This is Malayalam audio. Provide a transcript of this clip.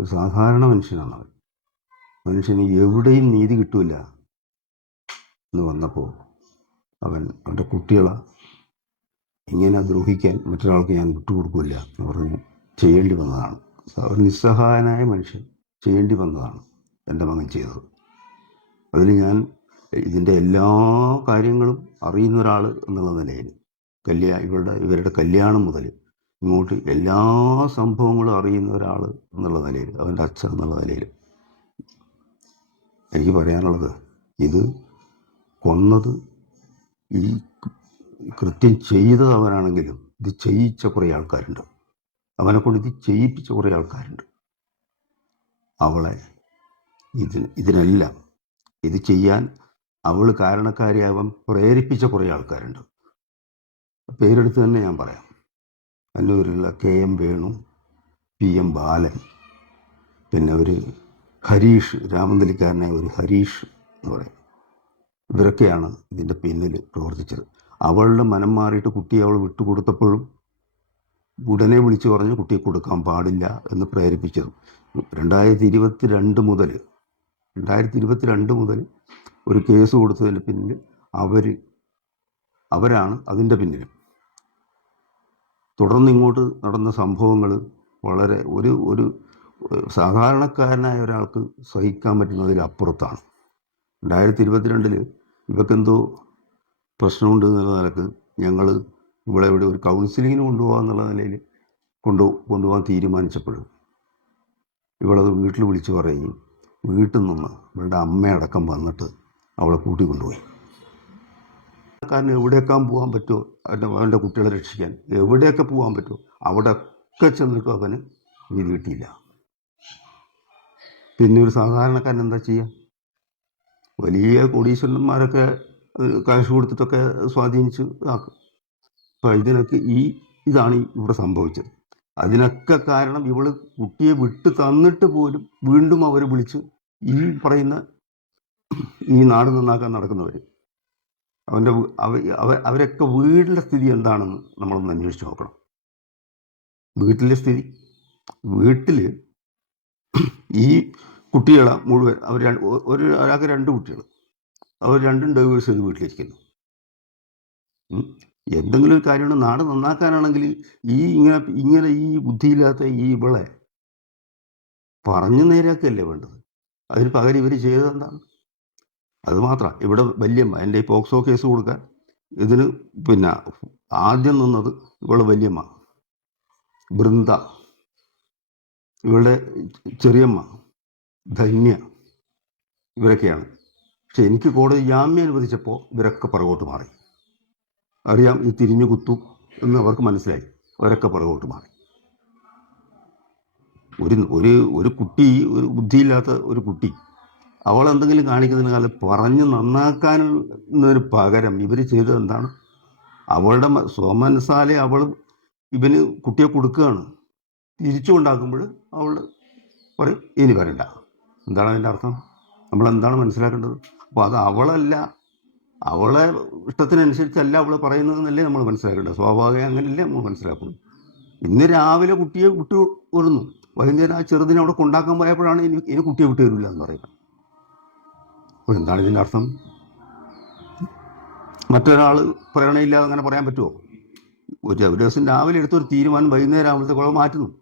ഒരു സാധാരണ മനുഷ്യനാണ് അവൻ മനുഷ്യന് എവിടെയും നീതി കിട്ടൂല എന്ന് വന്നപ്പോൾ അവൻ അവന്റെ കുട്ടികളെ ഇങ്ങനെ ദ്രോഹിക്കാൻ മറ്റൊരാൾക്ക് ഞാൻ വിട്ടുകൊടുക്കില്ല എന്ന് പറഞ്ഞ് ചെയ്യേണ്ടി വന്നതാണ്. ഒരു നിസ്സഹായനായ മനുഷ്യൻ ചെയ്യേണ്ടി വന്നതാണ് എന്റെ മകൻ ചെയ്തത്. അതിൽ ഞാൻ ഇതിന്റെ എല്ലാ കാര്യങ്ങളും അറിയുന്ന ഒരാൾ എന്നുള്ള നിലയിൽ കല്യാ ഇവരുടെ ഇവരുടെ കല്യാണം മുതൽ ഇങ്ങോട്ട് എല്ലാ സംഭവങ്ങളും അറിയുന്ന ഒരാൾ എന്നുള്ള നിലയിൽ അവന്റെ അച്ഛൻ എന്നുള്ള നിലയിൽ എനിക്ക് പറയാനുള്ളത് ഇത് കൊന്നത് ഈ കൃത്യം ചെയ്തത് അവനാണെങ്കിലും ഇത് ചെയ്യിച്ച കുറേ ആൾക്കാരുണ്ട്. അവനെ കൊണ്ട് ഇത് ചെയ്യിപ്പിച്ച കുറേ ആൾക്കാരുണ്ട്. അവളെ ഇതിന് ഇതിനെല്ലാം ഇത് ചെയ്യാൻ അവൾ കാരണക്കാരിയാവാൻ പ്രേരിപ്പിച്ച കുറേ ആൾക്കാരുണ്ട്. പേരെടുത്ത് തന്നെ ഞാൻ പറയാം. കണ്ണൂരിലുള്ള K M Venu P M Balan പിന്നെ ഒരു ഹരീഷ് രാമന്തലിക്കാരനെ ഒരു ഹരീഷ് എന്ന് പറയും. ഇവരൊക്കെയാണ് ഇതിന്റെ പിന്നിൽ പ്രവർത്തിച്ചത്. അവളുടെ മനം മാറിയിട്ട് കുട്ടിയെ അവൾ വിട്ടുകൊടുത്തപ്പോഴും ഉടനെ വിളിച്ചു പറഞ്ഞ് കുട്ടിയെ കൊടുക്കാൻ പാടില്ല എന്ന് പ്രേരിപ്പിച്ചത്. രണ്ടായിരത്തി ഇരുപത്തി രണ്ട് മുതൽ രണ്ടായിരത്തി ഇരുപത്തി രണ്ട് മുതൽ ഒരു കേസ് കൊടുത്തതിന് പിന്നിൽ അവർ അവരാണ് അതിന്റെ പിന്നിൽ തുടർന്ന് ഇങ്ങോട്ട് നടന്ന സംഭവങ്ങൾ വളരെ ഒരു ഒരു സാധാരണക്കാരനായ ഒരാൾക്ക് സഹിക്കാൻ പറ്റുന്നതിൽ അപ്പുറത്താണ് രണ്ടായിരത്തി ഇരുപത്തിരണ്ടിൽ ഇവക്കെന്തോ പ്രശ്നമുണ്ട് എന്നുള്ള നിലയ്ക്ക് ഞങ്ങൾ ഇവിടെ ഇവിടെ ഒരു കൗൺസിലിങ്ങിന് കൊണ്ടുപോകാൻ എന്നുള്ള നിലയിൽ കൊണ്ടു കൊണ്ടുപോകാൻ തീരുമാനിച്ചപ്പോഴും ഇവളത് വീട്ടിൽ വിളിച്ച് പറയുകയും വീട്ടിൽ നിന്ന് ഇവളുടെ അമ്മയടക്കം വന്നിട്ട് അവളെ കൂട്ടി കൊണ്ടുപോയി. കാരണം എവിടെയൊക്കെ പോകാൻ പറ്റുമോ അവന്റെ കുട്ടികളെ രക്ഷിക്കാൻ. എവിടെയൊക്കെ പോകാൻ പറ്റുമോ അവിടെയൊക്കെ ചെന്നിട്ടും അവന് നീതി കിട്ടിയില്ല. പിന്നെ ഒരു സാധാരണക്കാരൻ എന്താ ചെയ്യുക? വലിയ കോടീശ്വരന്മാരൊക്കെ കാശ് കൊടുത്തിട്ടൊക്കെ സ്വാധീനിച്ച് ആക്കും അപ്പം ഇതിനൊക്കെ ഈ ഇതാണ് ഇവിടെ സംഭവിച്ചത്. അതിനൊക്കെ കാരണം ഇവൾ കുട്ടിയെ വിട്ട് തന്നിട്ട് പോലും വീണ്ടും അവർ വിളിച്ച് ഈ പറയുന്ന ഈ നാട് നന്നാക്കാൻ നടക്കുന്നവർ അവന്റെ അവ അവ- അവരൊക്കെ വീടിന്റെ സ്ഥിതി എന്താണെന്ന് നമ്മളൊന്ന് അന്വേഷിച്ച് നോക്കണം. വീട്ടിലെ സ്ഥിതി വീട്ടിൽ ഈ കുട്ടികളെ മുഴുവൻ അവർ ഒരു ഒരാൾക്ക് രണ്ട് കുട്ടികൾ അവർ രണ്ടും ഡൈവേഴ്സ് ചെയ്ത് വീട്ടിലിരിക്കുന്നു. എന്തെങ്കിലും ഒരു കാര്യമാണ് നാട് നന്നാക്കാനാണെങ്കിൽ ഈ ഇങ്ങനെ ഇങ്ങനെ ഈ ബുദ്ധിയില്ലാത്ത ഈ ഇവളെ പറഞ്ഞു നേരാക്കല്ലേ വേണ്ടത്? അതിന് പകരം ഇവർ ചെയ്തത് എന്താണ്? അത് മാത്രം. ഇവിടെ വലിയ എന്റെ ഈ പോക്സോ കേസ് കൊടുക്കാൻ ഇതിന് പിന്നെ ആദ്യം നിന്നത് ഇവളെ വല്യമ്മ ബൃന്ദ. ഇവളുടെ ചെറിയമ്മ ധന്യ. ഇവരൊക്കെയാണ്. പക്ഷെ എനിക്ക് കോടതി ജാമ്യം അനുവദിച്ചപ്പോൾ ഇവരൊക്കെ പുറകോട്ട് മാറി. അറിയാം ഈ തിരിഞ്ഞു കുത്തു എന്ന് അവർക്ക് മനസ്സിലായി. അവരൊക്കെ പുറകോട്ട് മാറി. ഒരു ഒരു ഒരു കുട്ടി ഒരു ബുദ്ധിയില്ലാത്ത ഒരു കുട്ടി. അവൾ എന്തെങ്കിലും കാണിക്കുന്നതിന് കാലം പറഞ്ഞ് നന്നാക്കാനൊരു പകരം ഇവർ ചെയ്തത് എന്താണ്? അവളുടെ സ്വമനസാലെ അവൾ ഇവന് കുട്ടിയെ കൊടുക്കുകയാണ്. തിരിച്ചു കൊണ്ടാക്കുമ്പോൾ അവൾ പറയും ഇനി വരണ്ട. എന്താണ് അതിന്റെ അർത്ഥം? നമ്മൾ എന്താണ് മനസ്സിലാക്കേണ്ടത്? അപ്പോൾ അത് അവളല്ല അവളെ ഇഷ്ടത്തിനനുസരിച്ചല്ല അവൾ പറയുന്നത് എന്നല്ലേ നമ്മൾ മനസ്സിലാക്കേണ്ടത്. സ്വാഭാവികം അങ്ങനെയല്ലേ നമ്മൾ മനസ്സിലാക്കുന്നത്. ഇന്ന് രാവിലെ കുട്ടിയെ വിട്ടു വരുന്നു. വൈകുന്നേരം ആ ചെറുതിനെ അവിടെ കൊണ്ടാക്കാൻ പോയപ്പോഴാണ് ഇനി ഇനി കുട്ടിയെ വിട്ടു തരില്ല എന്ന് പറയുന്നത്. അപ്പോൾ എന്താണ് ഇതിന്റെ അർത്ഥം? മറ്റൊരാൾ പ്രേരണയില്ലാതെ അങ്ങനെ പറയാൻ പറ്റുമോ? ഒരു ഒരു ദിവസം രാവിലെ എടുത്തൊരു തീരുമാനം വൈകുന്നേരം ആകുമ്പോഴത്തേക്കുള്ള മാറ്റുന്നു.